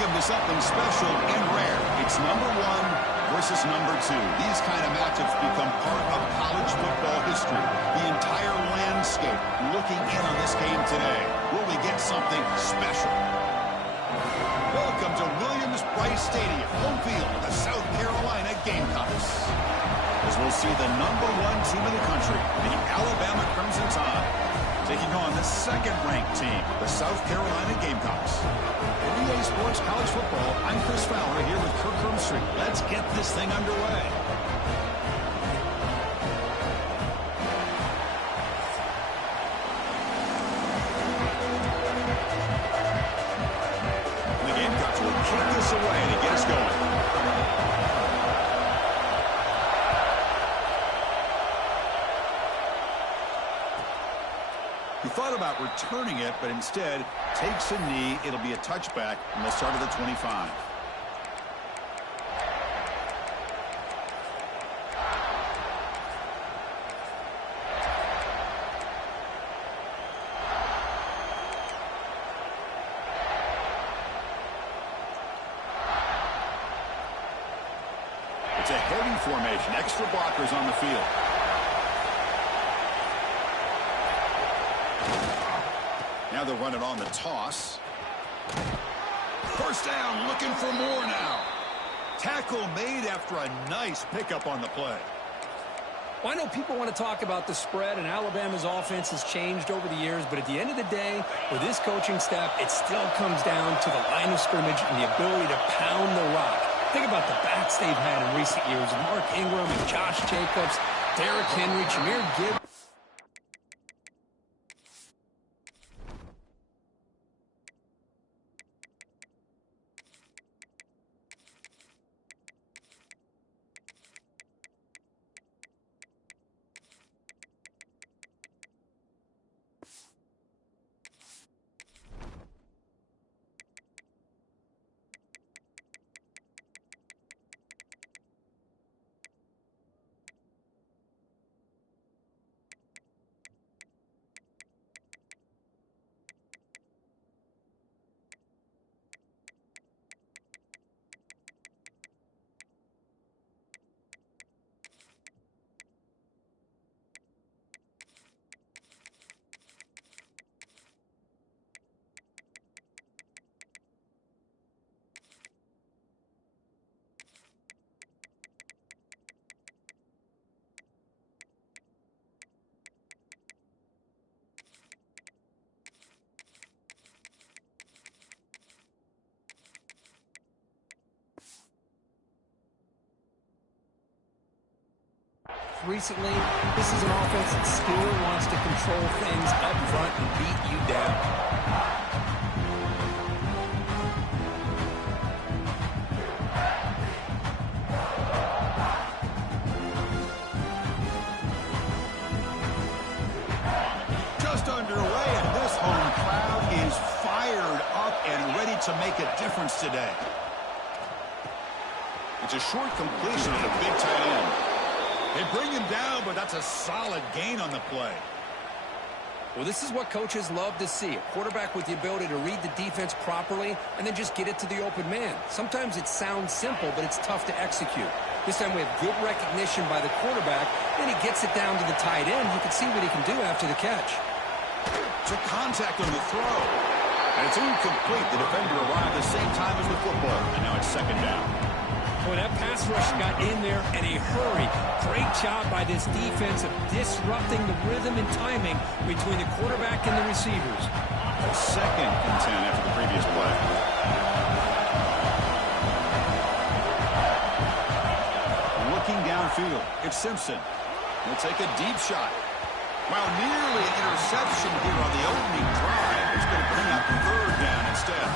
Welcome to something special and rare. It's number one versus number two. These kind of matchups become part of college football history. The entire landscape looking in on this game today. Will we get something special? Welcome to Williams-Brice Stadium, home field of the South Carolina Gamecocks. As we'll see the number one team in the country, the Alabama Crimson Tide, taking on the second-ranked team, the South Carolina Gamecocks. For EA Sports College Football, I'm Chris Fowler here with Kirk Herbstreit. Let's get this thing underway. The Gamecocks will kick this away to get us going. He thought about returning it, but instead takes a knee. It'll be a touchback, and they'll start at the 25. It's a heavy formation. Extra blockers on the field. Now they'll run it on the toss. First down, looking for more now. Tackle made after a nice pickup on the play. Well, I know people want to talk about the spread, and Alabama's offense has changed over the years, but at the end of the day, with this coaching staff, it still comes down to the line of scrimmage and the ability to pound the rock. Think about the backs they've had in recent years. Mark Ingram and Josh Jacobs, Derrick Henry, Jahmyr Gibbs. Recently, this is an offense that still wants to control things up front and beat you down. Just underway, and this home crowd is fired up and ready to make a difference today. It's a short completion and a big tight end. They bring him down, but that's a solid gain on the play. Well, this is what coaches love to see. A quarterback with the ability to read the defense properly and then just get it to the open man. Sometimes it sounds simple, but it's tough to execute. This time we have good recognition by the quarterback. Then he gets it down to the tight end. You can see what he can do after the catch. Took contact on the throw. And it's incomplete. The defender arrived the same time as the football. And now it's second down. Boy, that pass rush got in there in a hurry. Great job by this defense of disrupting the rhythm and timing between the quarterback and the receivers. A second and 10 after the previous play. Looking downfield, it's Simpson. He'll take a deep shot. Well, nearly an interception here on the opening drive. It's going to bring up third down instead.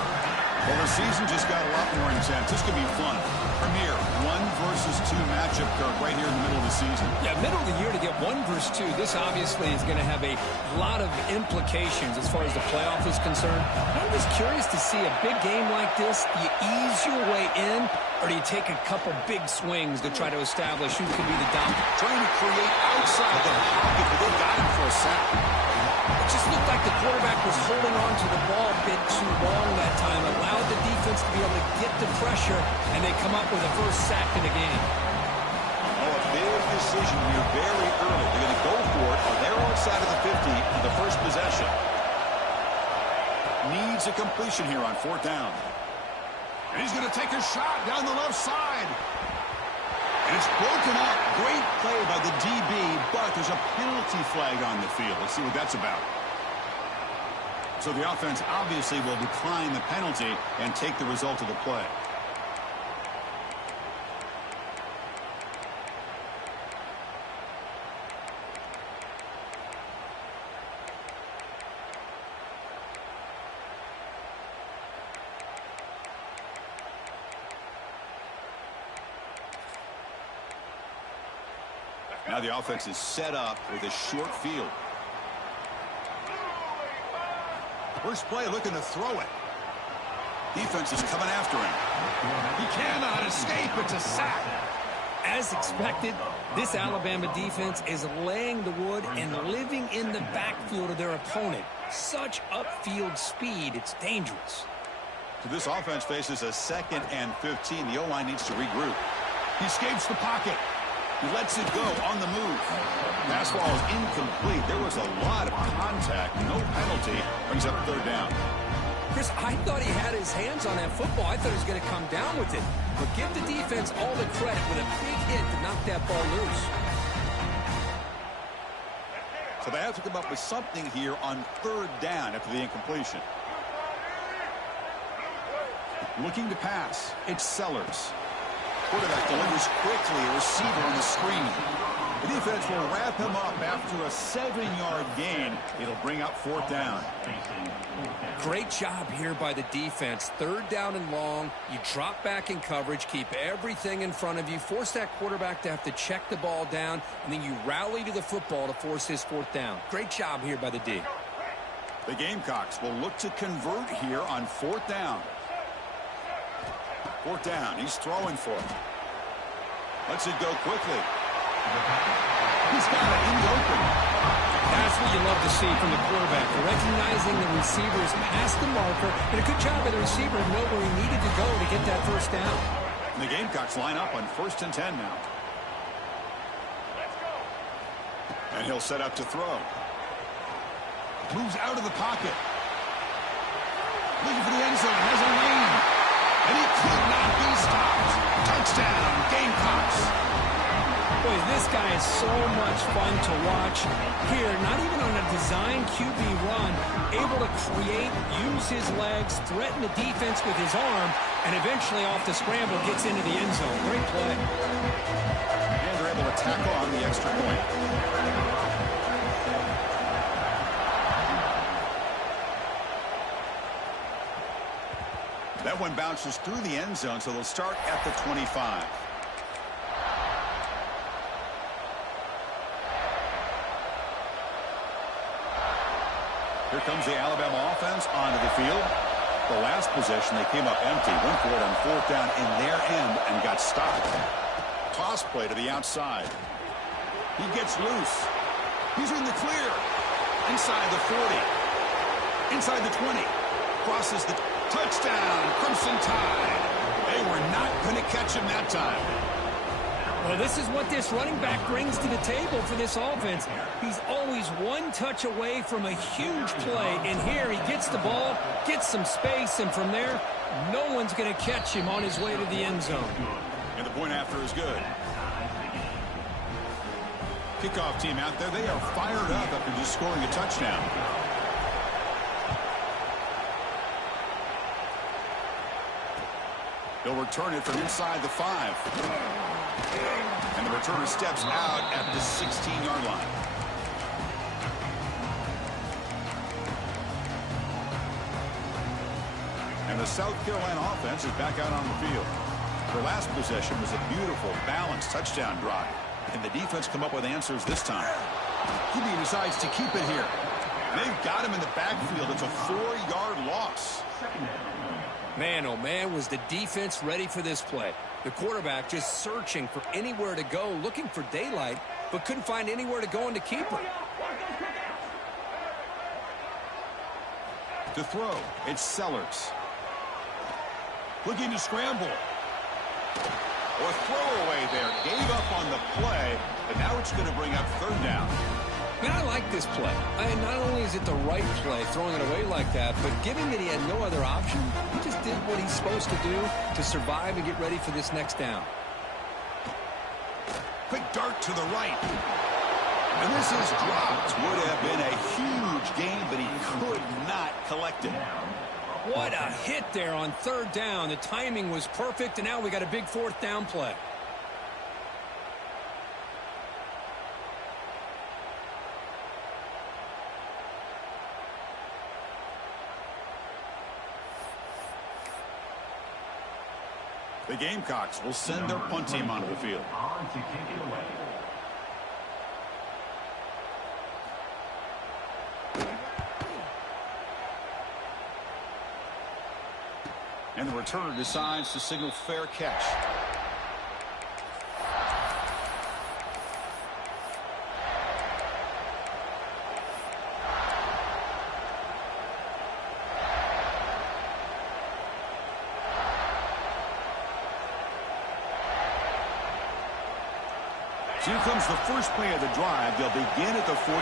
Well, the season just got a lot more intense. This could be fun. Premier 1 versus 2 matchup, Kirk, right here in the middle of the season. Yeah, middle of the year to get 1 versus 2. This obviously is going to have a lot of implications as far as the playoff is concerned. I'm just curious to see a big game like this. Do you ease your way in, or do you take a couple big swings to try to establish who could be the dominant? Trying to create outside the pocket, but they got him for a sack. It just looked like the quarterback was holding on to the ball a bit too long that time, allowed the defense to be able to get the pressure, and they come up with a first sack in the game. Oh, a big decision here very early. They're going to go for it on their own side of the 50 on the first possession. Needs a completion here on fourth down. And he's going to take a shot down the left side. And it's broken up. Great play by the DB, but there's a penalty flag on the field. Let's see what that's about. So the offense obviously will decline the penalty and take the result of the play. Now the offense is set up with a short field. First play, looking to throw it. Defense is coming after him. He cannot escape. It's a sack. As expected, this Alabama defense is laying the wood and living in the backfield of their opponent. Such upfield speed, it's dangerous. So this offense faces a 2nd and 15. The O-line needs to regroup. He escapes the pocket. He lets it go on the move. Pass ball is incomplete. There was a lot of contact. No penalty. Brings up third down. Chris, I thought he had his hands on that football. I thought he was going to come down with it. But give the defense all the credit with a big hit to knock that ball loose. So they have to come up with something here on third down after the incompletion. Looking to pass. It's Sellers. Quarterback delivers quickly, a receiver on the screen. The defense will wrap him up after a 7-yard gain. It'll bring up fourth down. Great job here by the defense. Third down and long. You drop back in coverage, keep everything in front of you, force that quarterback to have to check the ball down, and then you rally to the football to force his fourth down. Great job here by the D. The Gamecocks will look to convert here on fourth down. Fourth down. He's throwing for it. Lets it go quickly. He's got it in the open. That's what you love to see from the quarterback. Recognizing the receivers past the marker. And a good job by the receiver to know where he needed to go to get that first down. And the Gamecocks line up on 1st and 10 now. And he'll set up to throw. Moves out of the pocket. Looking for the end zone. Has a lane. And he could not be stopped. Touchdown, Gamecocks. Boy, this guy is so much fun to watch. Here, not even on a design QB run, able to create, use his legs, threaten the defense with his arm, and eventually off the scramble gets into the end zone. Great play. And they're able to tackle on the extra point. That one bounces through the end zone, so they'll start at the 25. Here comes the Alabama offense onto the field. The last possession, they came up empty. Went for it on fourth down in their end and got stopped. Toss play to the outside. He gets loose. He's in the clear. Inside the 40. Inside the 20. Crosses the touchdown. Crimson Tide. They were not going to catch him that time. Well, this is what this running back brings to the table for this offense. He's always one touch away from a huge play. And here he gets the ball, gets some space, and from there, no one's going to catch him on his way to the end zone. And the point after is good. Kickoff team out there, they are fired up after just scoring a touchdown. They'll return it from inside the 5. And the returner steps out at the 16-yard line. And the South Carolina offense is back out on the field. Their last possession was a beautiful, balanced touchdown drive. And the defense come up with answers this time. QB decides to keep it here. They've got him in the backfield. It's a 4-yard loss. Man, oh man, was the defense ready for this play. The quarterback just searching for anywhere to go, looking for daylight, but couldn't find anywhere to go in the keeper. To throw, it's Sellers. Looking to scramble. Or throwaway there. Gave up on the play, but now it's going to bring up third down. Man, I like this play. And not only is it the right play, throwing it away like that, but given that he had no other option, he just did what he's supposed to do to survive and get ready for this next down. Quick dart to the right. And this is dropped. Would have been a huge gain, but he could not collect it. What a hit there on third down. The timing was perfect, and now we got a big fourth down play. The Gamecocks will send their punt team onto the field. And the returner decides to signal fair catch. So here comes the first play of the drive. They'll begin at the 42.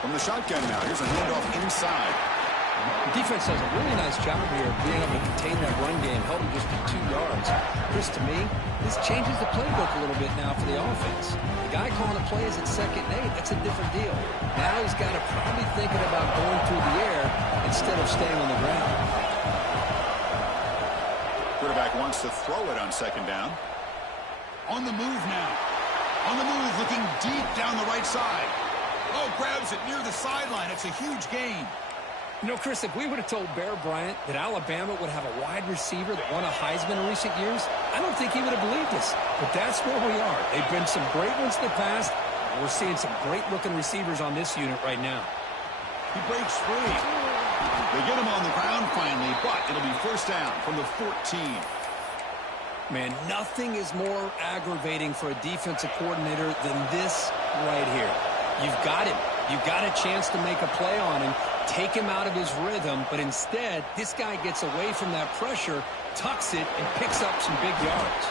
From the shotgun now, here's a handoff inside. The defense does a really nice job here of being able to contain that run game, held him just to 2 yards. Chris, to me, this changes the playbook a little bit now for the offense. The guy calling the plays at 2nd and 8, that's a different deal. Now he's got to probably thinking about going through the air instead of staying on the ground. Quarterback wants to throw it on 2nd down. On the move now. On the move, looking deep down the right side. Oh, grabs it near the sideline. It's a huge gain. You know, Chris, if we would have told Bear Bryant that Alabama would have a wide receiver that won a Heisman in recent years, I don't think he would have believed us. But that's where we are. They've been some great ones in the past. And we're seeing some great-looking receivers on this unit right now. He breaks free. They get him on the ground finally, but it'll be first down from the 14. Man, nothing is more aggravating for a defensive coordinator than this right here. You've got him. You've got a chance to make a play on him, take him out of his rhythm, but instead, this guy gets away from that pressure, tucks it, and picks up some big yards.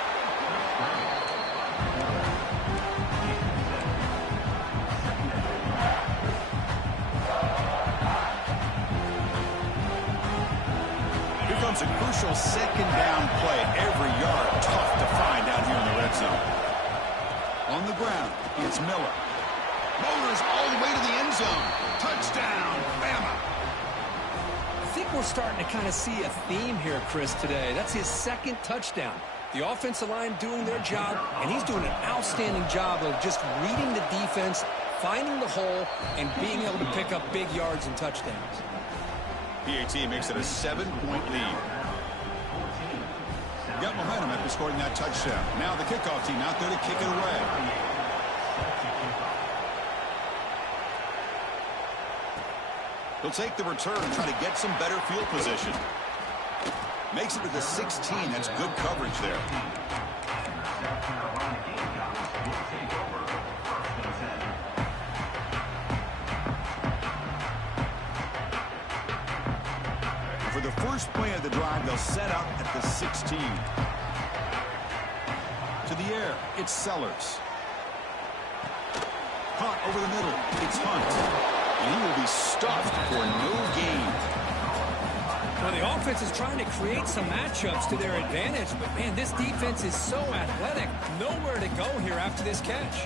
Here comes a crucial 2nd down play. Every yard tough to find out here in the red zone. On the ground, it's Miller. Motors all the way to the end zone. Touchdown, Bama. I think we're starting to kind of see a theme here, Chris, today. That's his 2nd touchdown. The offensive line doing their job, and he's doing an outstanding job of just reading the defense, finding the hole, and being able to pick up big yards and touchdowns. PAT makes it a 7-point lead. Got momentum after scoring that touchdown. Now the kickoff team out there to kick it away. He'll take the return and try to get some better field position. Makes it to the 16. That's good coverage there. For the first play of the drive, they'll set up at the 16. To the air, it's Sellers. Caught over the middle, it's Hunt. And he will be stuffed for no gain. Well, the offense is trying to create some matchups to their advantage, but, man, this defense is so athletic. Nowhere to go here after this catch.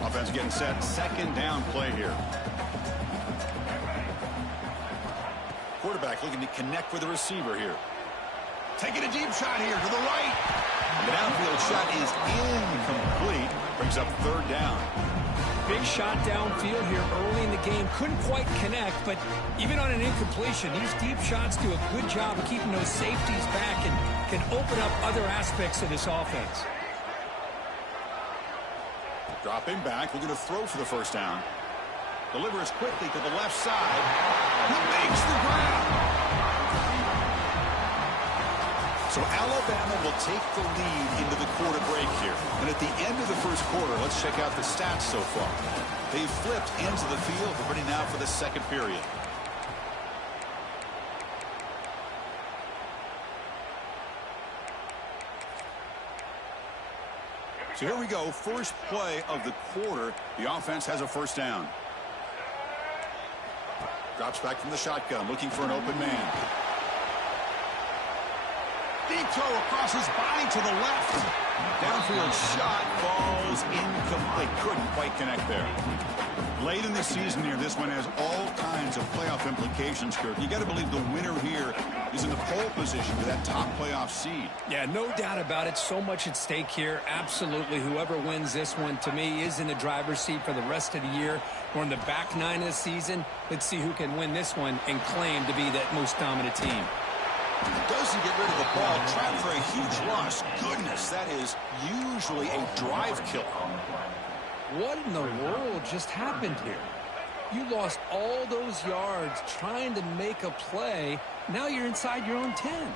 Offense getting set. 2nd down play here. Quarterback looking to connect with the receiver here. Taking a deep shot here to the right. The downfield shot is incomplete. Brings up 3rd down. Big shot downfield here early in the game. Couldn't quite connect, but even on an incompletion, these deep shots do a good job of keeping those safeties back and can open up other aspects of this offense. Dropping back, looking to throw for the first down. Delivers quickly to the left side. He makes the grab. So Alabama will take the lead into the quarter break here. And at the end of the first quarter, let's check out the stats so far. They've flipped into the field. We're ready now for the second period. So here we go. First play of the quarter. The offense has a first down. Drops back from the shotgun, looking for an open man. Deep throw across his body to the left. Downfield shot falls incomplete. Couldn't quite connect there. Late in the season here, this one has all kinds of playoff implications, Kurt. You got to believe the winner here is in the pole position for that top playoff seed. Yeah, no doubt about it. So much at stake here. Absolutely. Whoever wins this one, to me, is in the driver's seat for the rest of the year. We're in the back nine of the season. Let's see who can win this one and claim to be that most dominant team. Doesn't get rid of the ball. Trapped for a huge loss. Goodness, that is usually a drive killer. What in the world just happened here? You lost all those yards trying to make a play. Now you're inside your own 10.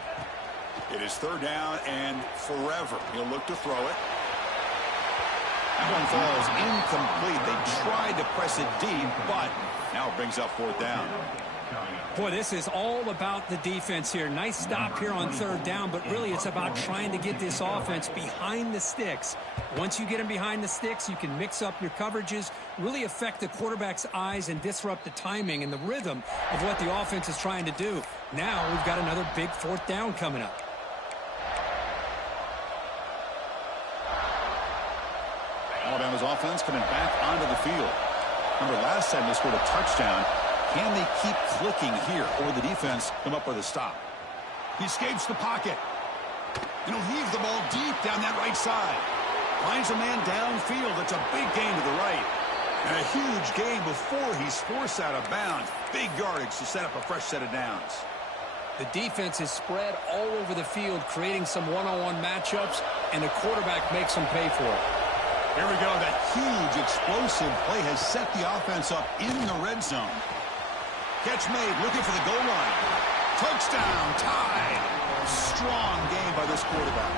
It is third down and forever. He'll look to throw it. That one falls incomplete. They tried to press it deep, but now it brings up fourth down. Boy, this is all about the defense here. Nice stop here on third down, but really it's about trying to get this offense behind the sticks. Once you get them behind the sticks, you can mix up your coverages, really affect the quarterback's eyes, and disrupt the timing and the rhythm of what the offense is trying to do. Now we've got another big fourth down coming up. Alabama's offense coming back onto the field. Remember, last time they scored a touchdown. Can they keep clicking here, or the defense come up with a stop? He escapes the pocket. And he'll heave the ball deep down that right side. Finds a man downfield. That's a big gain to the right. And a huge gain before he's forced out of bounds. Big yardage to set up a fresh set of downs. The defense is spread all over the field, creating some one-on-one matchups, and the quarterback makes them pay for it. Here we go. That huge explosive play has set the offense up in the red zone. Catch made, looking for the goal line. Touchdown, tied. Strong game by this quarterback.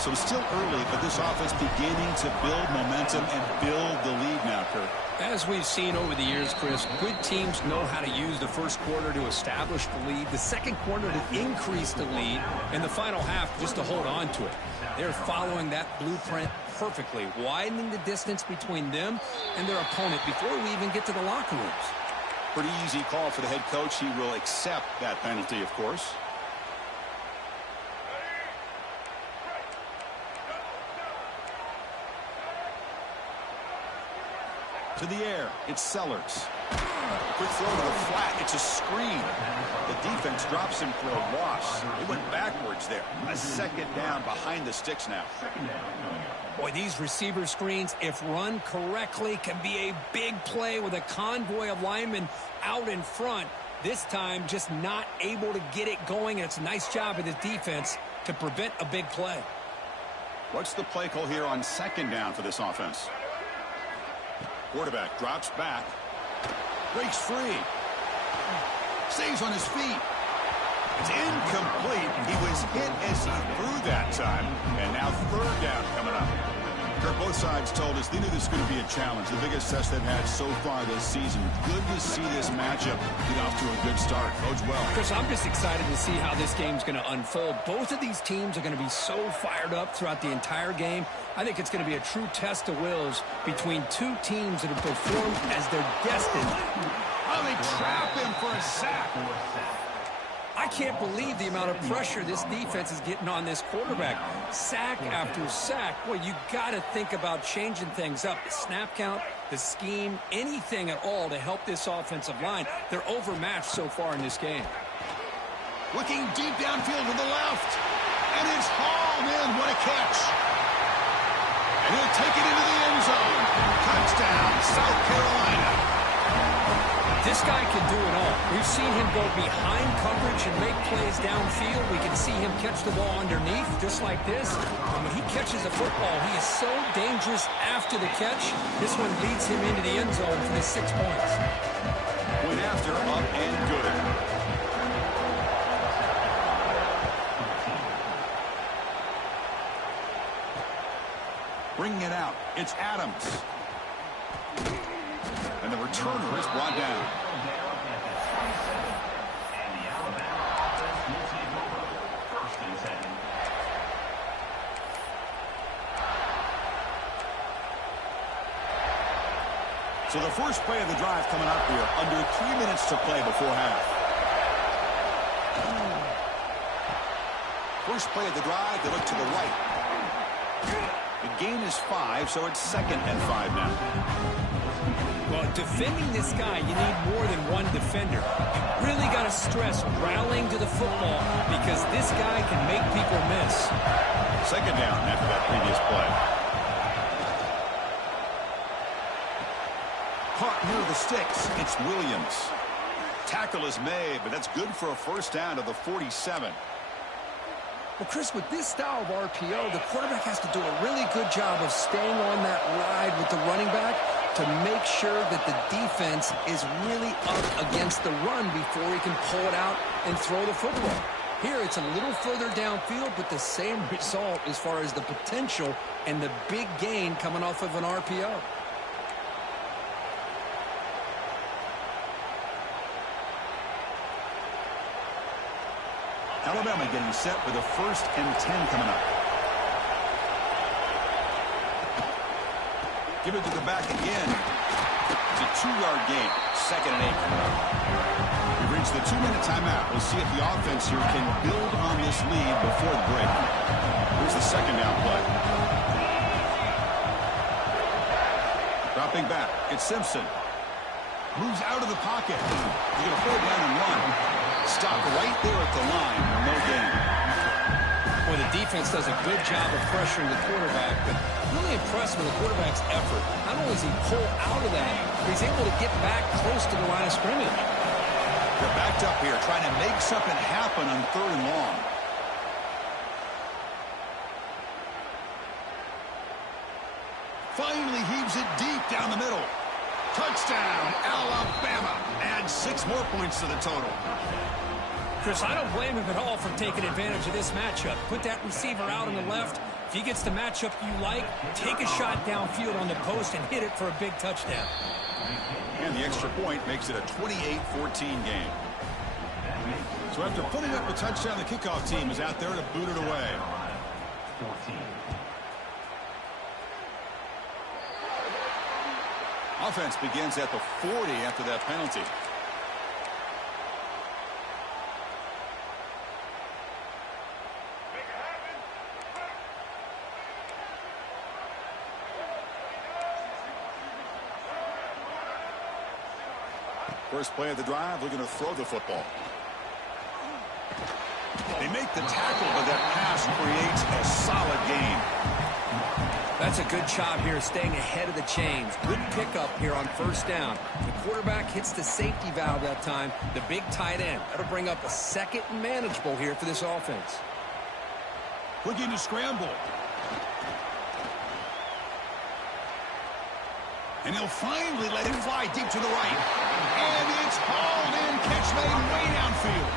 So still early, but this offense beginning to build momentum and build the lead now, Kurt. As we've seen over the years, Chris, good teams know how to use the first quarter to establish the lead, the second quarter to increase the lead, and the final half just to hold on to it. They're following that blueprint perfectly, widening the distance between them and their opponent before we even get to the locker rooms. Pretty easy call for the head coach. He will accept that penalty, of course. To the air, it's Sellers. Quick throw to the flat. It's a screen. The defense drops him for a loss. He went backwards there. A second down behind the sticks now. Boy, these receiver screens, if run correctly, can be a big play with a convoy of linemen out in front. This time, just not able to get it going. And it's a nice job of the defense to prevent a big play. What's the play call here on second down for this offense? Quarterback drops back. Breaks free. Stays on his feet. It's incomplete. He was hit as he threw that time. And now third down coming up. Kirk, both sides told us they knew this was going to be a challenge. The biggest test they've had so far this season. Good to see this matchup get off to a good start. Bodes well. Chris, I'm just excited to see how this game's going to unfold. Both of these teams are going to be so fired up throughout the entire game. I think it's going to be a true test of wills between two teams that have performed as they're destined. Oh, they trap him for a sack. I can't believe the amount of pressure this defense is getting on this quarterback. Sack after sack. Boy, you got to think about changing things up. The snap count, the scheme, anything at all to help this offensive line. They're overmatched so far in this game. Looking deep downfield to the left. And it's hauled in. What a catch. And he'll take it into the end zone. Touchdown, South Carolina. This guy can do it all. We've seen him go behind coverage and make plays downfield. We can see him catch the ball underneath, just like this. And when he catches a football, he is so dangerous after the catch. This one leads him into the end zone for the 6 points. Went after, up and good. Bringing it out, it's Adams. And the returner is brought down. So the first play of the drive coming up here, under 3 minutes to play before half. First play of the drive, they look to the right. The gain is 5, so it's 2nd and 5 now. Well, defending this guy, you need more than one defender. You really got to stress rallying to the football because this guy can make people miss. 2nd down after that previous play. Caught near the sticks. It's Williams. Tackle is made, but that's good for a first down to the 47. Well, Chris, with this style of RPO, the quarterback has to do a really good job of staying on that ride with the running back to make sure that the defense is really up against the run before he can pull it out and throw the football. Here, it's a little further downfield, but the same result as far as the potential and the big gain coming off of an RPO. Alabama getting set with a 1st and 10 coming up. Give it to the back again. It's a 2-yard gain. 2nd and 8. We've reached the 2-minute timeout. We'll see if the offense here can build on this lead before the break. Here's the 2nd down play. Dropping back. It's Simpson. Moves out of the pocket. He's going to pull it down and run. Stopped right there at the line. No gain. Well, the defense does a good job of pressuring the quarterback, but really impressed with the quarterback's effort. Not only does he pull out of that, but he's able to get back close to the line of scrimmage. They're backed up here, trying to make something happen on 3rd and long. Finally heaves it deep down the middle. Touchdown, Alabama. Adds 6 more points to the total. Chris, I don't blame him at all for taking advantage of this matchup. Put that receiver out on the left. If he gets the matchup you like, take a shot downfield on the post and hit it for a big touchdown. And the extra point makes it a 28-14 game. So after putting up a touchdown, the kickoff team is out there to boot it away. 14. Offense begins at the 40 after that penalty. First play of the drive, looking to throw the football. They make the tackle, but that pass creates a solid gain. That's a good job here, staying ahead of the chains. Good pickup here on 1st down. The quarterback hits the safety valve that time, the big tight end. That'll bring up a 2nd and manageable here for this offense. Looking to scramble. And he'll finally let it fly deep to the right. And it's hauled in, catch made way downfield.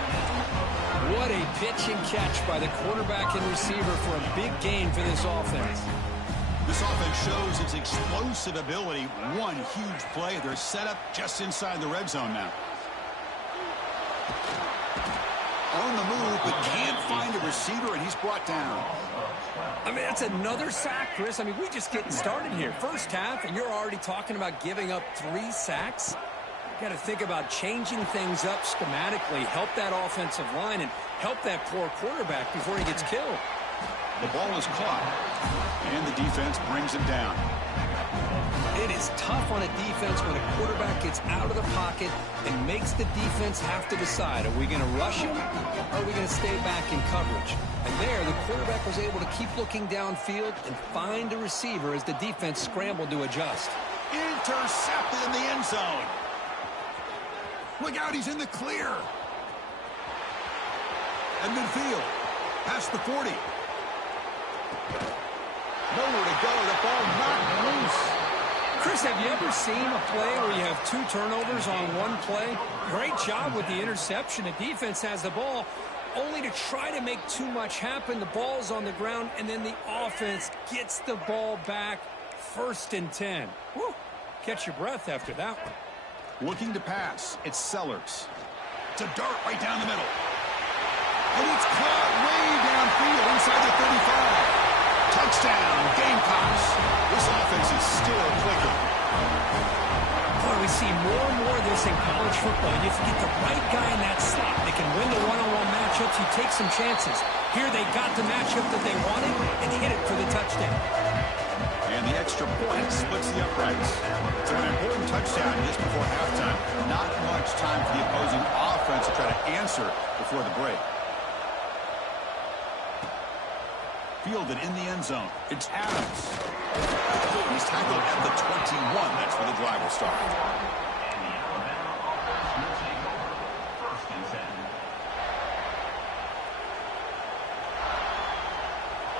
What a pitch and catch by the quarterback and receiver for a big gain for this offense. This offense shows its explosive ability. One huge play. They're set up just inside the red zone now. On the move, but can't find a receiver, and he's brought down. I mean, that's another sack, Chris. I mean, we're just getting started here. First half, and you're already talking about giving up 3 sacks. You got to think about changing things up schematically, help that offensive line, and help that poor quarterback before he gets killed. The ball is caught, and the defense brings him down. It is tough on a defense when a quarterback gets out of the pocket and makes the defense have to decide, are we going to rush him or are we going to stay back in coverage? And there, the quarterback was able to keep looking downfield and find a receiver as the defense scrambled to adjust. Intercepted in the end zone. Look out, he's in the clear. At midfield, past the 40. Nowhere to go, the ball knocked loose. Chris, have you ever seen a play where you have 2 turnovers on one play? Great job with the interception. The defense has the ball, only to try to make too much happen. The ball's on the ground, and then the offense gets the ball back. 1st and 10. Whew. Catch your breath after that one. Looking to pass. It's Sellers. It's a dart right down the middle. And it's caught way downfield inside the 35. Touchdown, Gamecocks. This offense is still clicking. Boy, we see more and more of this in college football. If you get the right guy in that slot, they can win the one-on-one matchups. You take some chances. Here they got the matchup that they wanted and hit it for the touchdown. And the extra point splits the uprights. So an important touchdown just before halftime. Not much time for the opposing offense to try to answer before the break. Fielded in the end zone. It's Adams. He's tackled at the 21. That's where the drive will start.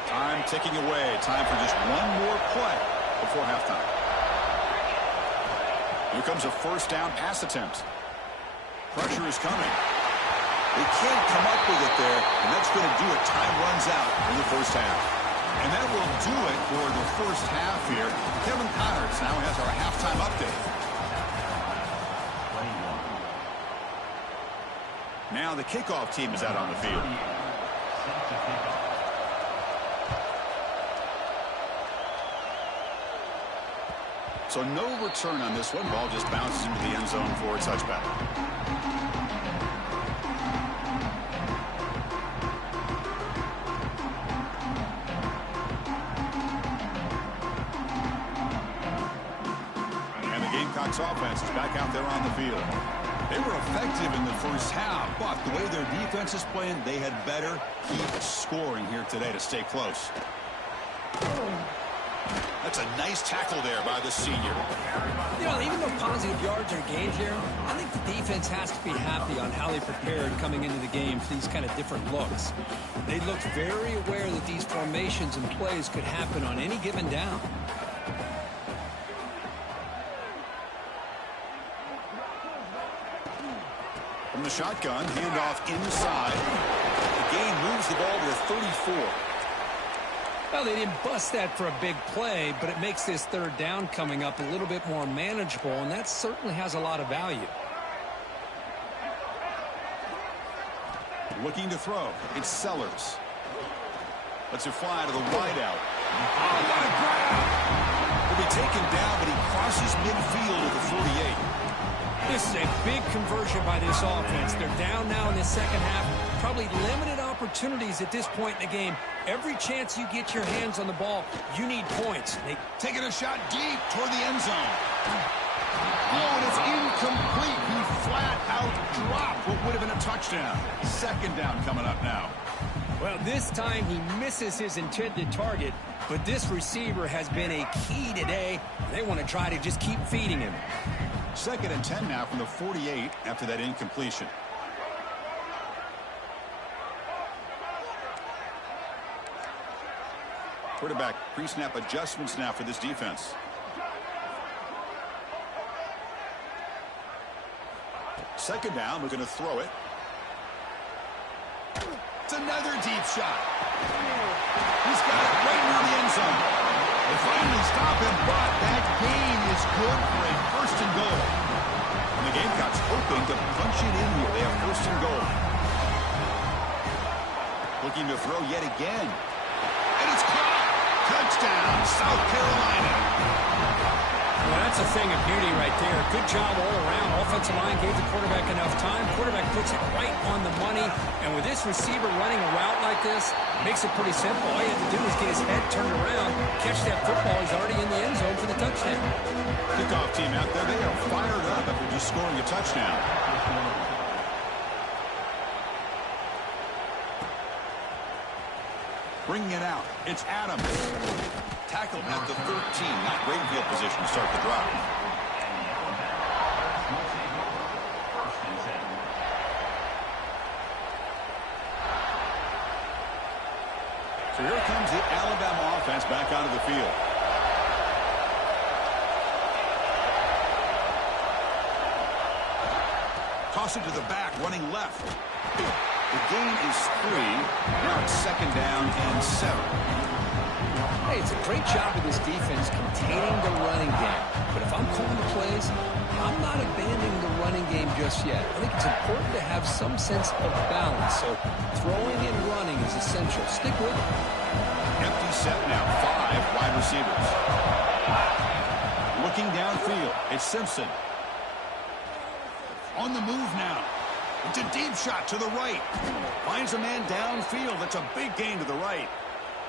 Time ticking away. Time for just one more play before halftime. Here comes a 1st down pass attempt. Pressure is coming. They can't come up with it there, and that's going to do it. Time runs out in the 1st half. And that will do it for the 1st half here. Kevin Connors now has our halftime update. Now the kickoff team is out on the field. So no return on this one. Ball just bounces into the end zone for a touchback. Gamecocks offense is back out there on the field. They were effective in the 1st half, but the way their defense is playing, they had better keep scoring here today to stay close. That's a nice tackle there by the senior. You know, even though positive yards are gained here, I think the defense has to be happy on how they prepared coming into the game for these kind of different looks. They looked very aware that these formations and plays could happen on any given down. From the shotgun, handoff inside. The gain moves the ball to the 34. Well, they didn't bust that for a big play, but it makes this 3rd down coming up a little bit more manageable, and that certainly has a lot of value. Looking to throw. It's Sellers. Lets it fly to the wideout. Oh, what a grab! Will be taken down, but he crosses midfield at the 48. This is a big conversion by this offense. They're down now in the 2nd half. Probably limited opportunities at this point in the game. Every chance you get your hands on the ball, you need points. Taking a shot deep toward the end zone. Oh, and it's incomplete. He flat out dropped what would have been a touchdown. 2nd down coming up now. Well, this time he misses his intended target, but this receiver has been a key today. They want to try to just keep feeding him. 2nd and 10 now from the 48 after that incompletion. Quarterback pre-snap adjustments now for this defense. Second down, we're going to throw it. It's another deep shot. He's got it right near the end zone. They finally stop him, but that gain is good for a 1st and goal. And the Gamecocks hoping to punch it in here. They have 1st and goal. Looking to throw yet again. And it's caught. Touchdown, South Carolina. Well, that's a thing of beauty right there. Good job all around. Offensive line gave the quarterback enough time. Quarterback puts it right on the money. And with this receiver running a route like this, makes it pretty simple. All you have to do is get his head turned around, catch that football. He's already in the end zone for the touchdown. Kickoff team out there. They are fired up after just scoring a touchdown. Bringing it out. It's Adams. Tackled at the 13. Not great field position to start the drive. So here comes the Alabama offense back onto the field. Toss it to the back, running left. The gain is 3. Now it's 2nd down and 7. Hey, it's a great job of this defense containing the running game. But if I'm calling the plays, I'm not abandoning the running game just yet. I think it's important to have some sense of balance. So throwing and running is essential. Stick with it. Empty set now. 5 wide receivers. Looking downfield. It's Simpson. On the move now. It's a deep shot to the right. Finds a man downfield. That's a big gain to the right.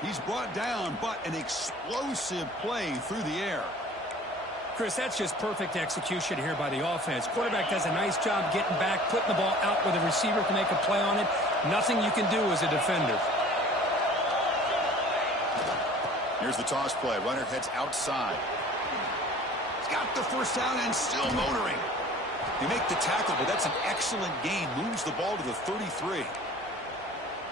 He's brought down, but an explosive play through the air. Chris, that's just perfect execution here by the offense. Quarterback does a nice job getting back, putting the ball out where the receiver can make a play on it. Nothing you can do as a defender. Here's the toss play. Runner heads outside. He's got the first down and still motoring. They make the tackle, but that's an excellent gain. Moves the ball to the 33.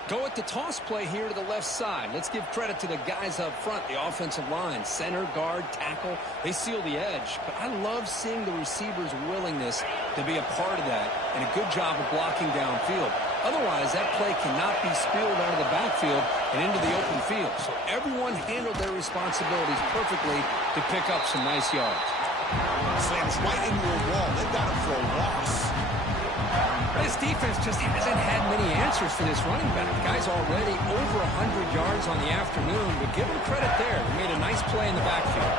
Go with the toss play here to the left side. Let's give credit to the guys up front, the offensive line, center, guard, tackle. They seal the edge. But I love seeing the receiver's willingness to be a part of that and a good job of blocking downfield. Otherwise, that play cannot be spilled out of the backfield and into the open field. So everyone handled their responsibilities perfectly to pick up some nice yards. Slams right into a wall. They've got him for a loss. This defense just hasn't had many answers for this running back. The guy's already over 100 yards on the afternoon, but give him credit there. He made a nice play in the backfield.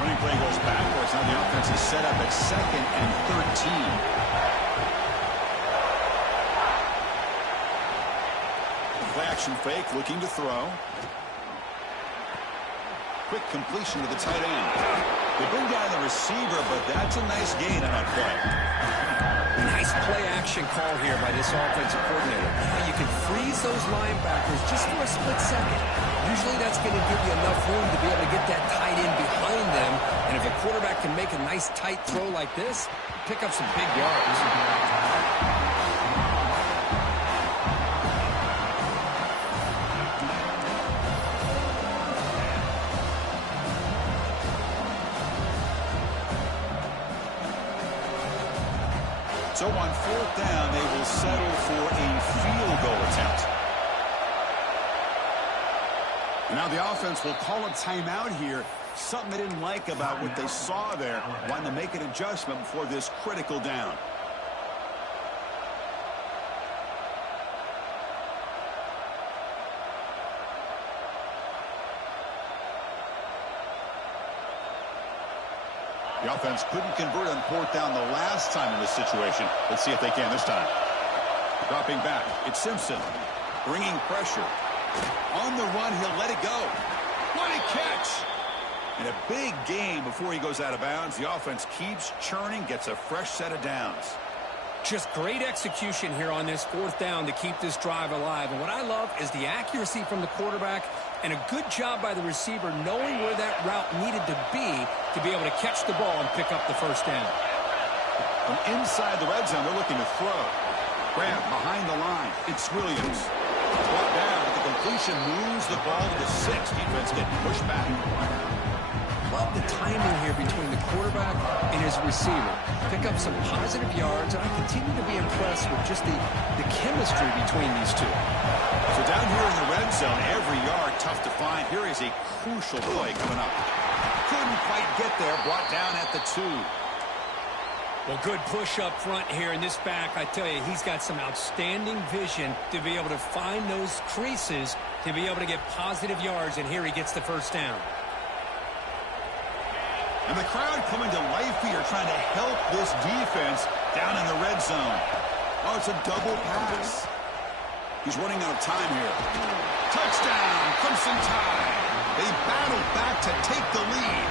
Running play goes backwards. Now the offense is set up at 2nd and 13. Play action fake, looking to throw. Quick completion to the tight end. They bring down the receiver, but that's a nice gain on that play. Nice play-action call here by this offensive coordinator. You can freeze those linebackers just for a split second. Usually that's going to give you enough room to be able to get that tight end behind them. And if a quarterback can make a nice tight throw like this, pick up some big yards. So on 4th down, they will settle for a field goal attempt. Now the offense will call a timeout here. Something they didn't like about what they saw there. Wanting to make an adjustment before this critical down. The offense couldn't convert on 4th down the last time in this situation. Let's see if they can this time. Dropping back, it's Simpson. Bringing pressure. On the run, he'll let it go. What a catch! And a big gain before he goes out of bounds. The offense keeps churning, gets a fresh set of downs. Just great execution here on this 4th down to keep this drive alive. And what I love is the accuracy from the quarterback and a good job by the receiver knowing where that route needed to be able to catch the ball and pick up the first down. From inside the red zone, they're looking to throw. Grant behind the line. It's Williams. Brought down, but the completion moves the ball to the 6. Defense getting pushed back. Love the timing here between the quarterback and his receiver. Pick up some positive yards, and I continue to be impressed with just the chemistry between these two. So down here in the red zone, every yard tough to find. Here is a crucial play coming up. Couldn't quite get there, brought down at the 2. Well, good push up front here in this back. I tell you, he's got some outstanding vision to be able to find those creases to be able to get positive yards, and here he gets the first down. And the crowd coming to life here, trying to help this defense down in the red zone. Oh, it's a double pass. He's running out of time here. Touchdown, Crimson Tide. They battle back to take the lead.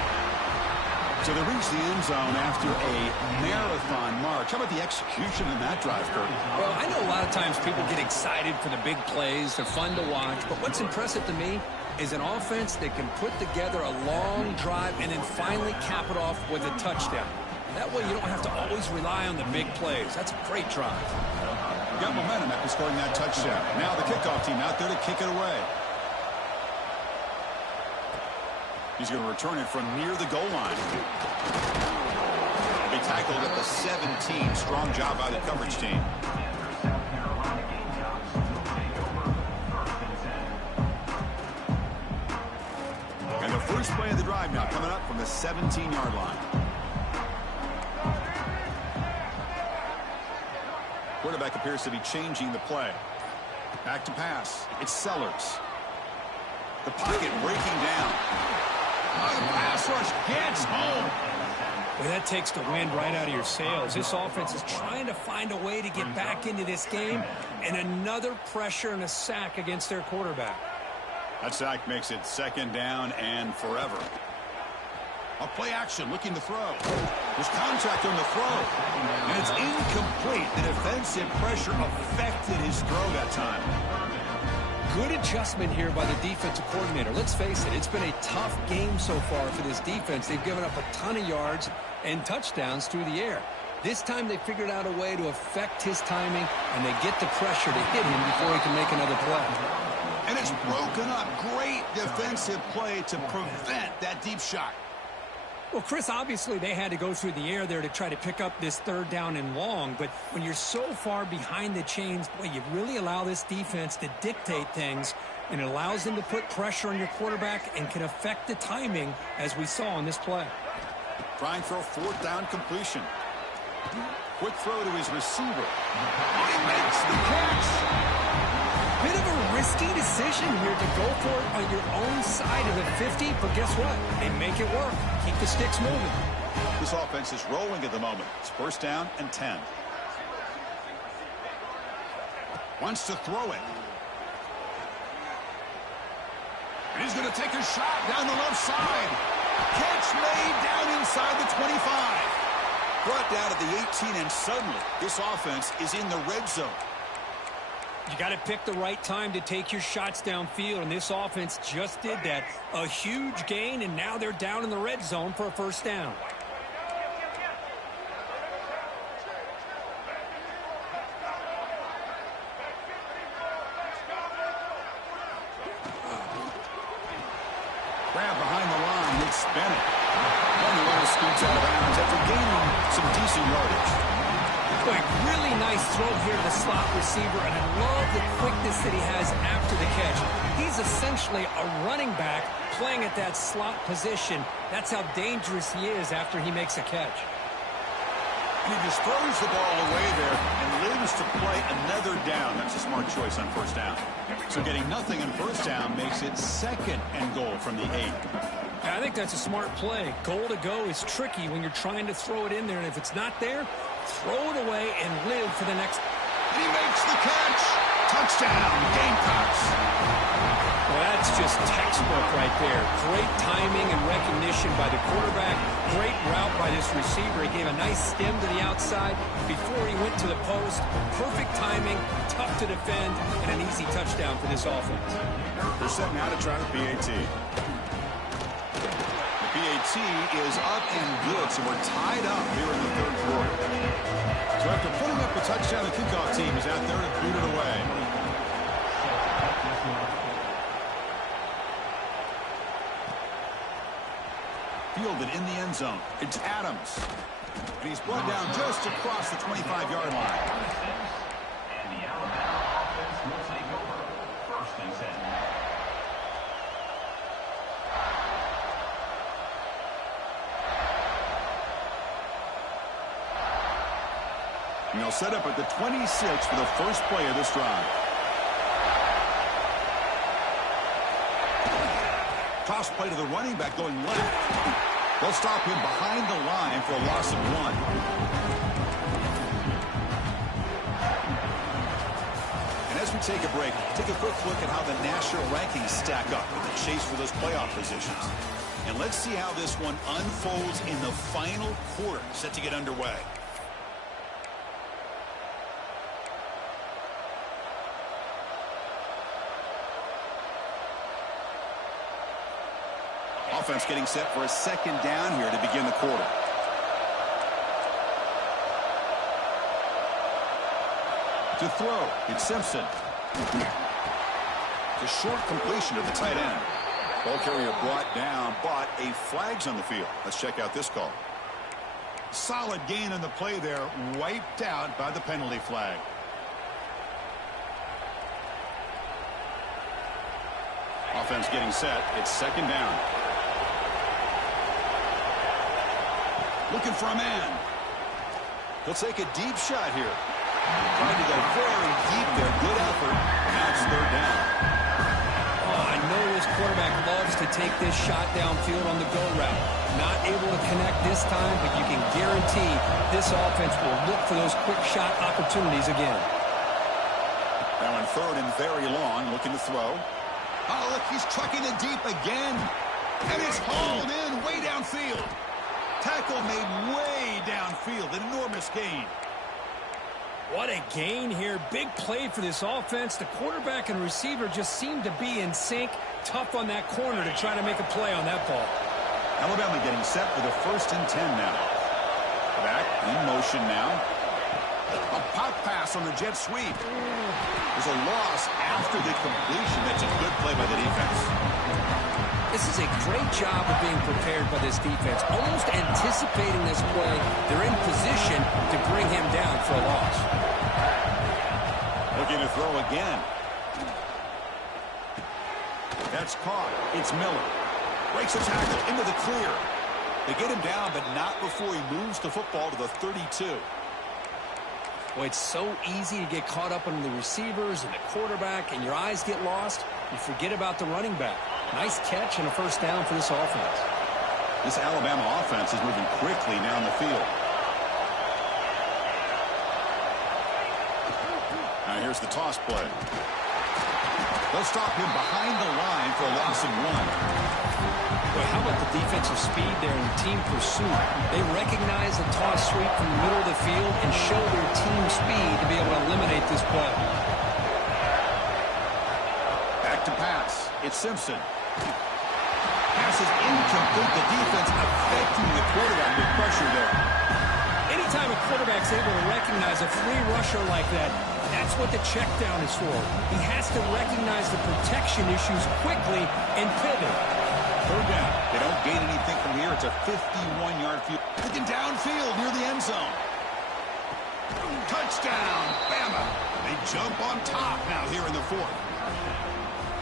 So they reach the end zone after a marathon march. How about the execution in that drive, Kurt? Well, I know a lot of times people get excited for the big plays. They're fun to watch. But what's impressive to me is an offense that can put together a long drive and then finally cap it off with a touchdown. That way you don't have to always rely on the big plays. That's a great drive. Got momentum after scoring that touchdown. Now the kickoff team out there to kick it away. He's going to return it from near the goal line. He tackled at the 17. Strong job by the coverage team. First play of the drive now coming up from the 17-yard line. Quarterback appears to be changing the play. Back to pass. It's Sellers. The pocket breaking down. Oh, the pass rush gets home. Well, that takes the wind right out of your sails. This offense is trying to find a way to get back into this game, and another pressure and a sack against their quarterback. That sack makes it second down and forever. A play action looking to throw. There's contact on the throw. And it's incomplete. The defensive pressure affected his throw that time. Good adjustment here by the defensive coordinator. Let's face it, it's been a tough game so far for this defense. They've given up a ton of yards and touchdowns through the air. This time they figured out a way to affect his timing, and they get the pressure to hit him before he can make another play. And it's broken up. Great defensive play to prevent that deep shot. Well, Chris, obviously they had to go through the air there to try to pick up this third down and long, but when you're so far behind the chains, boy, you really allow this defense to dictate things, and it allows them to put pressure on your quarterback and can affect the timing, as we saw on this play. Trying for a fourth down completion. Quick throw to his receiver. He makes the catch. Bit of a risky decision here to go for it on your own side of the 50, but guess what? They make it work. Keep the sticks moving. This offense is rolling at the moment. It's first down and 10. Wants to throw it. And he's going to take a shot down the left side. Catch made down inside the 25. Brought down at the 18, and suddenly this offense is in the red zone. You got to pick the right time to take your shots downfield, and this offense just did that. A huge gain, and now they're down in the red zone for a first down. Grab behind the line, it's Bennett. And the runner scoots out of bounds after gaining some decent yardage. Boy, really nice throw here to the slot receiver, and I love the quickness that he has after the catch. He's essentially a running back playing at that slot position. That's how dangerous he is after he makes a catch. And he just throws the ball away there and lives to play another down. That's a smart choice on first down. So getting nothing on first down makes it second and goal from the 8. I think that's a smart play. Goal to go is tricky when you're trying to throw it in there, and if it's not there, throw it away and live for the next. And he makes the catch. Touchdown, Gamecocks. Well, that's just textbook right there. Great timing and recognition by the quarterback. Great route by this receiver. He gave a nice stem to the outside before he went to the post. Perfect timing, tough to defend, and an easy touchdown for this offense. They're set now to try the PAT. The PAT is up and good, so we're tied up here in the third quarter. So after putting up a touchdown, the kickoff team is out there to boot it away. Fielded in the end zone. It's Adams. And he's brought down just across the 25-yard line. And the Alabama offense will take over. First and 10. And they'll set up at the 26 for the first play of this drive. Toss play to the running back going left. They'll stop him behind the line for a loss of 1. And as we take a break, take a quick look at how the national rankings stack up with the chase for those playoff positions. And let's see how this one unfolds in the final quarter set to get underway. Offense getting set for a second down here to begin the quarter. To throw, it's Simpson. The short completion of the tight end. Ball carrier brought down, but a flag's on the field. Let's check out this call. Solid gain on the play there, wiped out by the penalty flag. Offense getting set. It's second down. Looking for a man. He'll take a deep shot here. Trying to go very deep there. Good effort. Now it's third down. Oh, I know this quarterback loves to take this shot downfield on the go route. Not able to connect this time, but you can guarantee this offense will look for those quick shot opportunities again. Now in third and very long, looking to throw. Oh, look, he's trucking it deep again. And it's hauled in way downfield. Tackle made way downfield. An enormous gain. What a gain here. Big play for this offense. The quarterback and receiver just seem to be in sync. Tough on that corner to try to make a play on that ball. Alabama getting set for the 1st and 10 now. Back in motion now. A pop pass on the jet sweep. There's a loss after the completion. That's a good play by the defense. This is a great job of being prepared by this defense. Almost anticipating this play. They're in position to bring him down for a loss. Looking to throw again. That's caught. It's Miller. Breaks the tackle into the clear. They get him down, but not before he moves the football to the 32. Well, it's so easy to get caught up on the receivers and the quarterback, and your eyes get lost. You forget about the running back. Nice catch and a first down for this offense. This Alabama offense is moving quickly down the field. Now here's the toss play. They'll stop him behind the line for a loss of 1. Well, how about the defensive speed there in team pursuit? They recognize the toss sweep from the middle of the field and show their team speed to be able to eliminate this play. Back to pass. It's Simpson. Pass is incomplete. The defense affecting the quarterback with pressure there. Anytime a quarterback's able to recognize a free rusher like that, that's what the check down is for. He has to recognize the protection issues quickly and pivot. Third down. They don't gain anything from here. It's a 51-yard field. Looking downfield near the end zone. Touchdown, Bama. They jump on top now here in the 4th.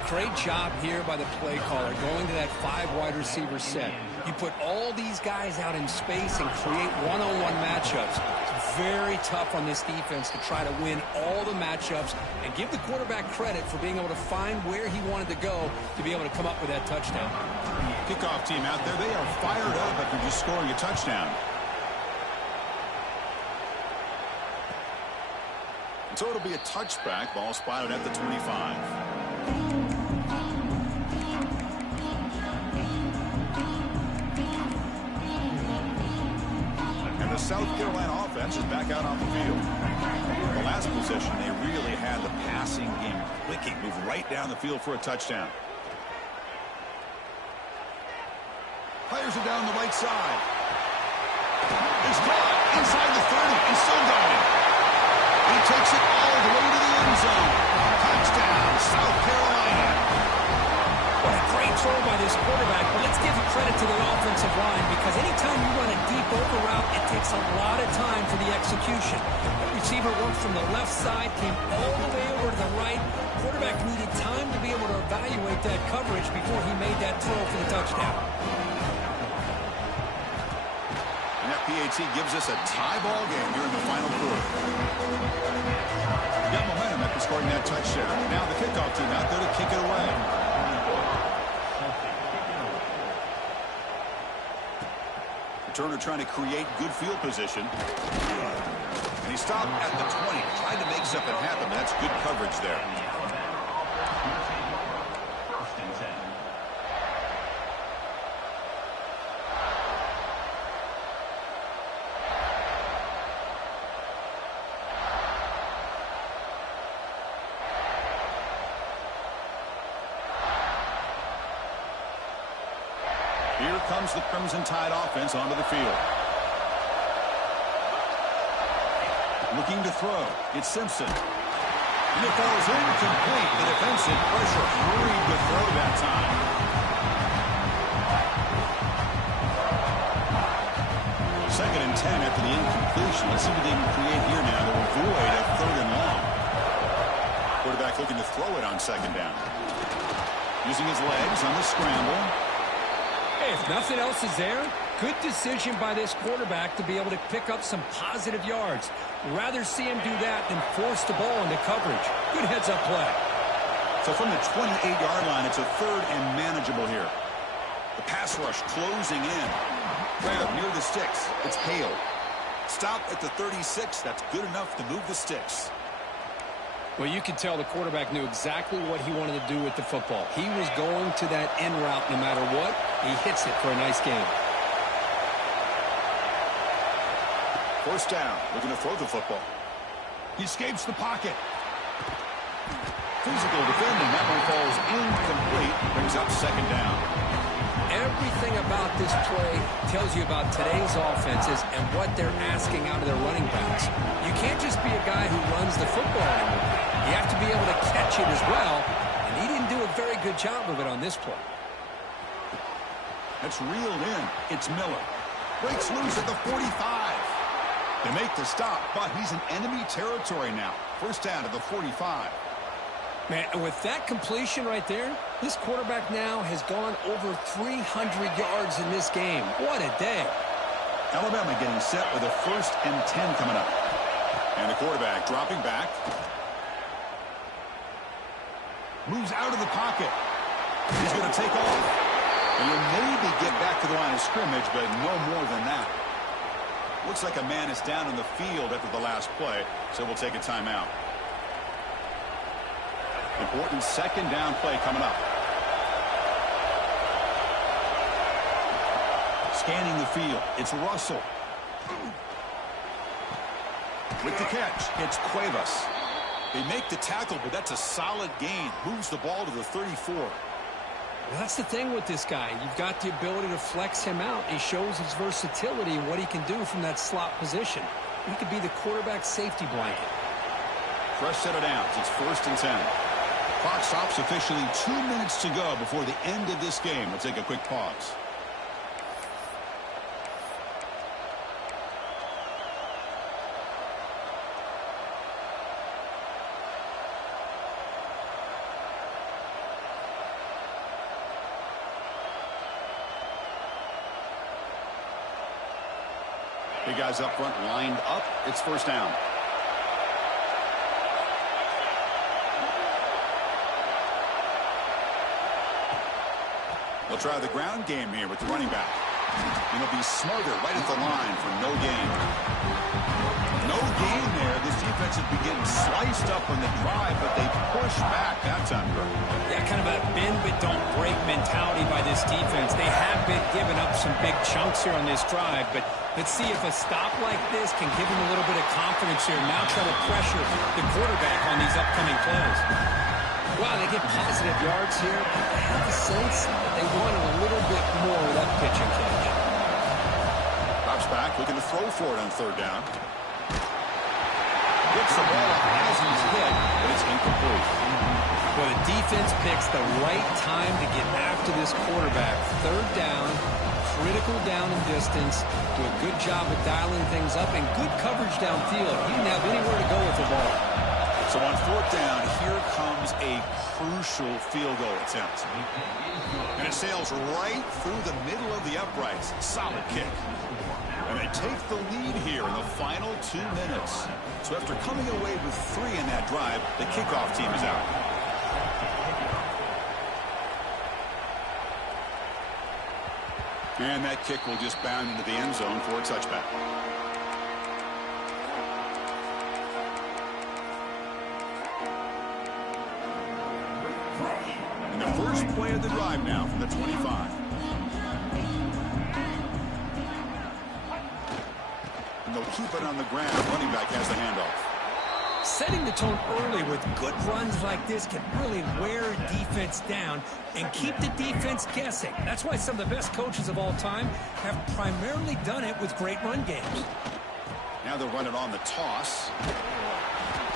Great job here by the play caller going to that 5 wide receiver set. You put all these guys out in space and create one-on-one matchups. It's very tough on this defense to try to win all the matchups and give the quarterback credit for being able to find where he wanted to go to be able to come up with that touchdown. Kickoff team out there, they are fired up after just scoring a touchdown. So it'll be a touchback. Ball spotted at the 25. The South Carolina offense is back out on the field. The last possession, they really had the passing game clicking, move right down the field for a touchdown. Fires it down the right side. It's caught inside the 30 and still going. He takes it all the way to the end zone. Touchdown, South Carolina. What a great throw by this quarterback, but let's give credit to the offensive line because anytime you run a deep over route, it takes a lot of time for the execution. The receiver worked from the left side, came all the way over to the right. Quarterback needed time to be able to evaluate that coverage before he made that throw for the touchdown. And that PAT gives us a tie ball game here in the final quarter. Got momentum after scoring that touchdown. Now the kickoff team out there to kick it away. Turner trying to create good field position. And he stopped at the 20. Tried to make something happen, but that's good coverage there. First and 10. Here comes the Crimson Tide offense onto the field. Looking to throw. It's Simpson. And it goes incomplete. The defensive pressure hurried the throw that time. Second and 10 after the incompletion. Let's see what they can create here now. They'll avoid a 3rd and long. Quarterback looking to throw it on 2nd down. Using his legs on the scramble. Hey, if nothing else is there, Good decision by this quarterback to be able to pick up some positive yards. Rather see him do that than force the ball into coverage. Good heads-up play. So from the 28-yard line, it's a third and manageable here. The pass rush closing in. Webb near the sticks. It's Hale. Stop at the 36. That's good enough to move the sticks. Well, you can tell the quarterback knew exactly what he wanted to do with the football. He was going to that end route no matter what. He hits it for a nice gain. First down. Looking to throw the football. He escapes the pocket. Physical defending. That one falls incomplete. Brings up second down. Everything about this play tells you about today's offenses and what they're asking out of their running backs. You can't just be a guy who runs the football anymore. You have to be able to catch it as well, and he didn't do a very good job of it on this play. That's reeled in. It's Miller. Breaks loose at the 45. They make the stop, but he's in enemy territory now. First down to the 45. Man, and with that completion right there, this quarterback now has gone over 300 yards in this game. What a day. Alabama getting set with a 1st and 10 coming up. And the quarterback dropping back. Moves out of the pocket. He's going to take off. And he'll maybe get back to the line of scrimmage, but no more than that. Looks like a man is down in the field after the last play, so we'll take a timeout. Important second down play coming up. Scanning the field. It's Russell. With the catch, it's Cuevas. They make the tackle, but that's a solid gain. Moves the ball to the 34. Well, that's the thing with this guy. You've got the ability to flex him out. He shows his versatility and what he can do from that slot position. He could be the quarterback safety blanket. Fresh set of downs. It's 1st and 10. Clock stops officially 2 minutes to go before the end of this game. We'll take a quick pause. Big guys up front lined up. It's first down. They'll try the ground game here with the running back. And he'll be smarter right at the line for no gain. No gain there. This defense has been getting sliced up on the drive, but they push back that time. Yeah, kind of a bend but don't break mentality by this defense. They have been giving up some big chunks here on this drive, but let's see if a stop like this can give them a little bit of confidence here. Now try to pressure the quarterback on these upcoming plays. Wow, they get positive yards here. I have the sense that they wanted a little bit more of that pitching catch. Drops back, looking to throw for it on third down. Gets the ball up as he's hit, but it's incomplete. Well, the defense picks the right time to get after this quarterback. Third down, critical down and distance. Do a good job of dialing things up and good coverage downfield. He didn't have anywhere to go with the ball. So on fourth down, here comes a crucial field goal attempt. And it sails right through the middle of the uprights. Solid kick. And they take the lead here in the final 2 minutes. So after coming away with 3 in that drive, the kickoff team is out. And that kick will just bound into the end zone for a touchback. And the first play of the drive now from the 25. And they'll keep it on the ground. Running back has the handoff. Setting the tone early with good runs like this can really wear a defense down and keep the defense guessing. That's why some of the best coaches of all time have primarily done it with great run games. Now they'll run it on the toss.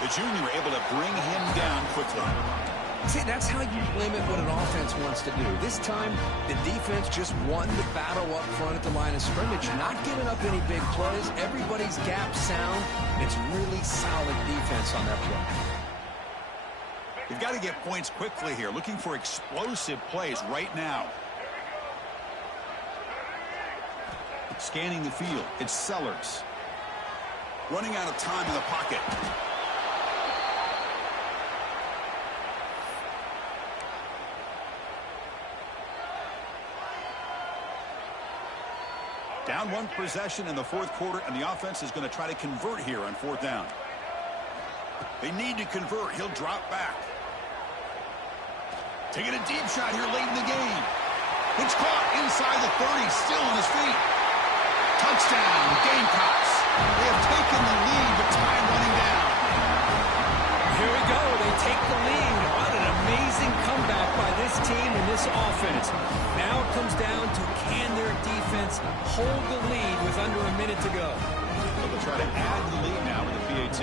The junior able to bring him down quickly. See, that's how you limit what an offense wants to do. This time, the defense just won the battle up front at the line of scrimmage, not giving up any big plays. Everybody's gap sound. It's really solid defense on that play. They've got to get points quickly here, looking for explosive plays right now. Scanning the field, it's Sellers. Running out of time in the pocket. Down one possession in the fourth quarter, and the offense is going to try to convert here on fourth down. They need to convert. He'll drop back. Taking a deep shot here late in the game. It's caught inside the 30, still on his feet. Touchdown, Gamecocks. They have taken the lead, but time running down. Here we go. They take the lead. What an amazing comeback by this team and this offense. Now it comes down to can their defense hold the lead with under a minute to go. So they'll try to add to the lead now with the PAT.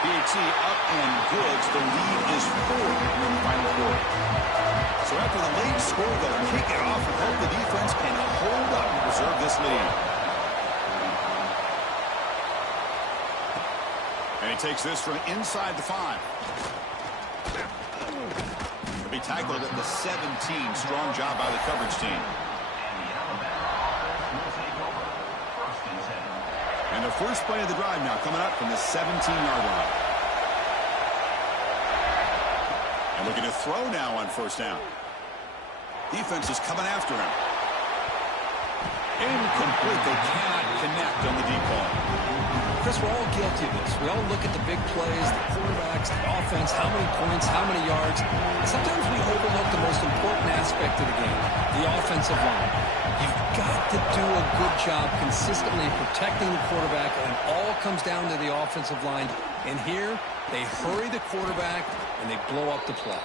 PAT up and good. The lead is 4 here in the final quarter. So after the late score, they'll kick it off and hope the defense can hold up and preserve this lead. And he takes this from inside the 5. He'll be tackled at the 17. Strong job by the coverage team. And the Alabama offense will take over. 1st and 10. And the first play of the drive now coming up from the 17-yard line. And looking to throw now on first down. Defense is coming after him. Incomplete. They cannot connect on the deep ball. Chris, we're all guilty of this. We all look at the big plays, the quarterbacks, the offense, how many points, how many yards. Sometimes we overlook the most important aspect of the game, the offensive line. You've got to do a good job consistently protecting the quarterback, and it all comes down to the offensive line. And here, they hurry the quarterback, and they blow up the play.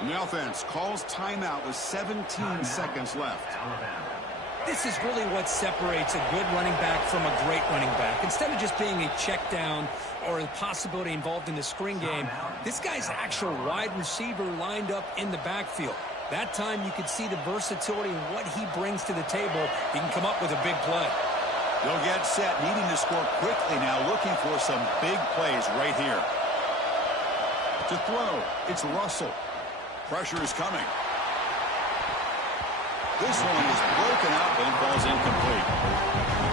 And the offense calls timeout with 17 seconds left. This is really what separates a good running back from a great running back. Instead of just being a check down or a possibility involved in the screen game, this guy's actual wide receiver lined up in the backfield. That time you could see the versatility and what he brings to the table. He can come up with a big play. They'll get set, needing to score quickly now, looking for some big plays right here. To throw, it's Russell. Pressure is coming. This one is broken up and falls incomplete.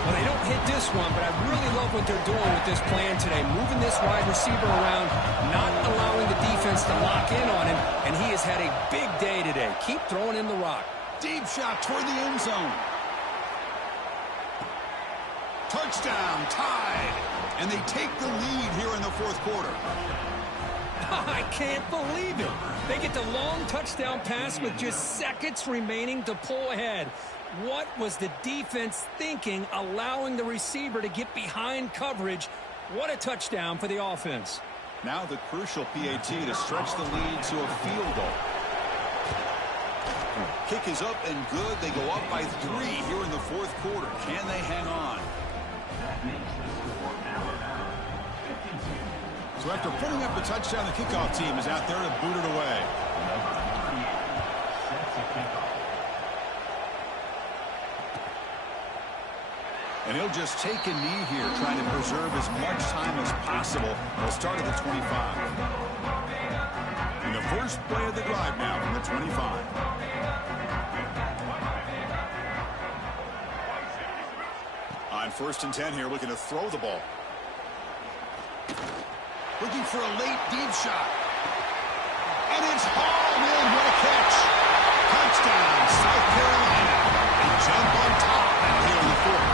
Well, they don't hit this one, but I really love what they're doing with this plan today. Moving this wide receiver around, not allowing the defense to lock in on him, and he has had a big day today. Keep throwing in the rock. Deep shot toward the end zone. Touchdown, tied. And they take the lead here in the fourth quarter. I can't believe it. They get the long touchdown pass with just seconds remaining to pull ahead. What was the defense thinking, allowing the receiver to get behind coverage? What a touchdown for the offense. Now the crucial PAT to stretch the lead to a field goal. Kick is up and good. They go up by 3 here in the fourth quarter. Can they hang on? That makes the score Alabama 52. So after putting up the touchdown, the kickoff team is out there to boot it away. Number 38 sets a kickoff. And he'll just take a knee here, trying to preserve as much time as possible. They'll start at the 25. And the first play of the drive now from the 25. On 1st and 10 here, looking to throw the ball. Looking for a late deep shot. And it's hauled in. What a catch. Touchdown, South Carolina. They jump on top now here in the fourth.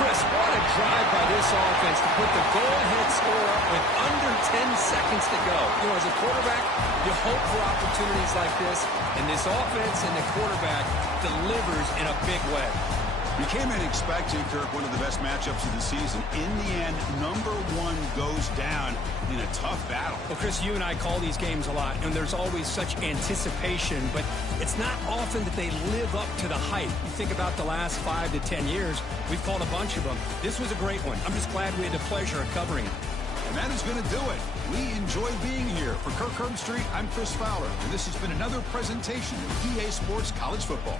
Chris, what a drive by this offense to put the go-ahead score up with under 10 seconds to go. You know, as a quarterback, you hope for opportunities like this, and this offense and the quarterback delivers in a big way. You came in expecting, Kirk, one of the best matchups of the season. In the end, number 1 goes down in a tough battle. Well, Chris, you and I call these games a lot, and there's always such anticipation, but it's not often that they live up to the hype. You think about the last 5 to 10 years, we've called a bunch of them. This was a great one. I'm just glad we had the pleasure of covering it. And that is going to do it. We enjoy being here. For Kirk Herbstreit, I'm Chris Fowler, and this has been another presentation of EA Sports College Football.